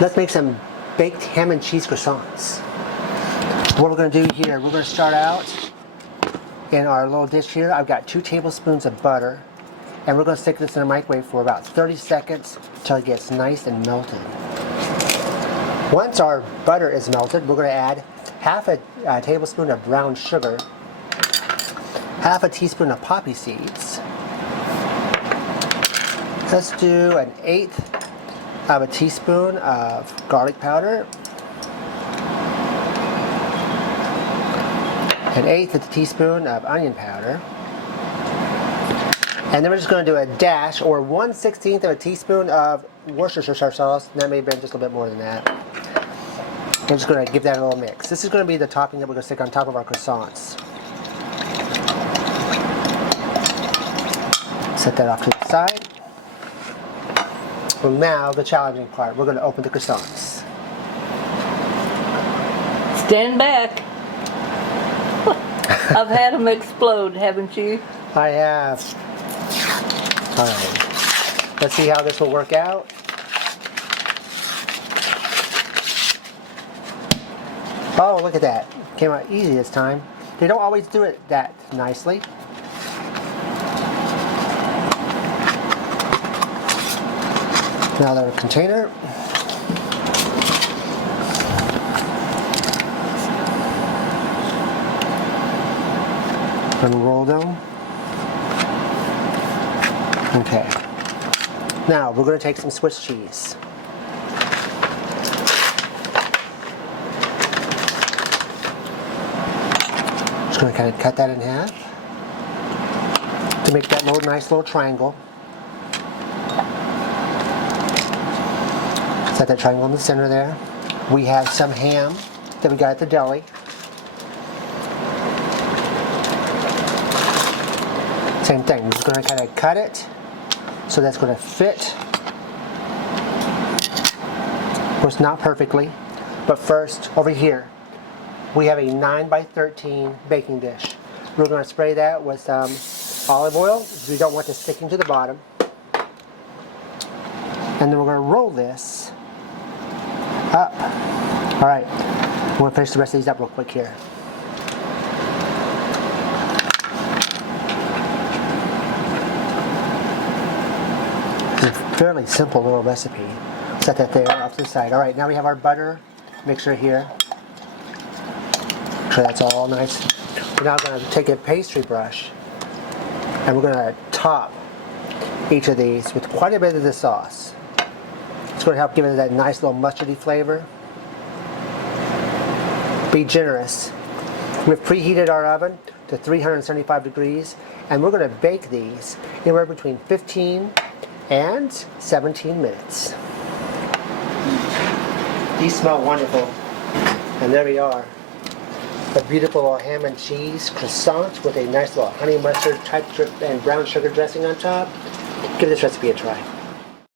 Let's make some baked ham and cheese croissants. What we're going to do here, we're going to start out in our little dish here. I've got 2 tablespoons of butter, and we're going to stick this in the microwave for about 30 seconds until it gets nice and melted. Once our butter is melted, we're going to add half a tablespoon of brown sugar, half a teaspoon of poppy seeds. Let's do 1/8 of a teaspoon of garlic powder, 1/8 of a teaspoon of onion powder, and then we're just going to do a dash or 1/16 of a teaspoon of Worcestershire sauce. And that may have been just a little bit more than that. We're just going to give that a little mix. This is going to be the topping that we're going to stick on top of our croissants. Set that off to the side. Well, now the challenging part. We're going to open the croissants. Stand back. I've had them explode, haven't you? I have. Alright. Let's see how this will work out. Oh, look at that. Came out easy this time. They don't always do it that nicely. Now the container. And roll them. Okay. Now we're going to take some Swiss cheese. Just going to kind of cut that in half to make that nice little triangle. Set that triangle in the center there. We have some ham that we got at the deli. Same thing, we're just going to kind of cut it so that's going to fit. Of course, not perfectly, but first, over here, we have a 9x13 baking dish. We're going to spray that with some olive oil because we don't want this sticking to the bottom. And then we're going to roll this up. Alright, we're going to finish the rest of these up real quick here. It's a fairly simple little recipe. Set that there off to the side. Alright, now we have our butter mixture here. Make sure that's all nice. We're now going to take a pastry brush and we're going to top each of these with quite a bit of the sauce. It's going to help give it that nice little mustardy flavor. Be generous. We've preheated our oven to 375 degrees and we're going to bake these anywhere between 15 and 17 minutes. These smell wonderful. And there we are. A beautiful ham and cheese croissant with a nice little honey mustard type and brown sugar dressing on top. Give this recipe a try.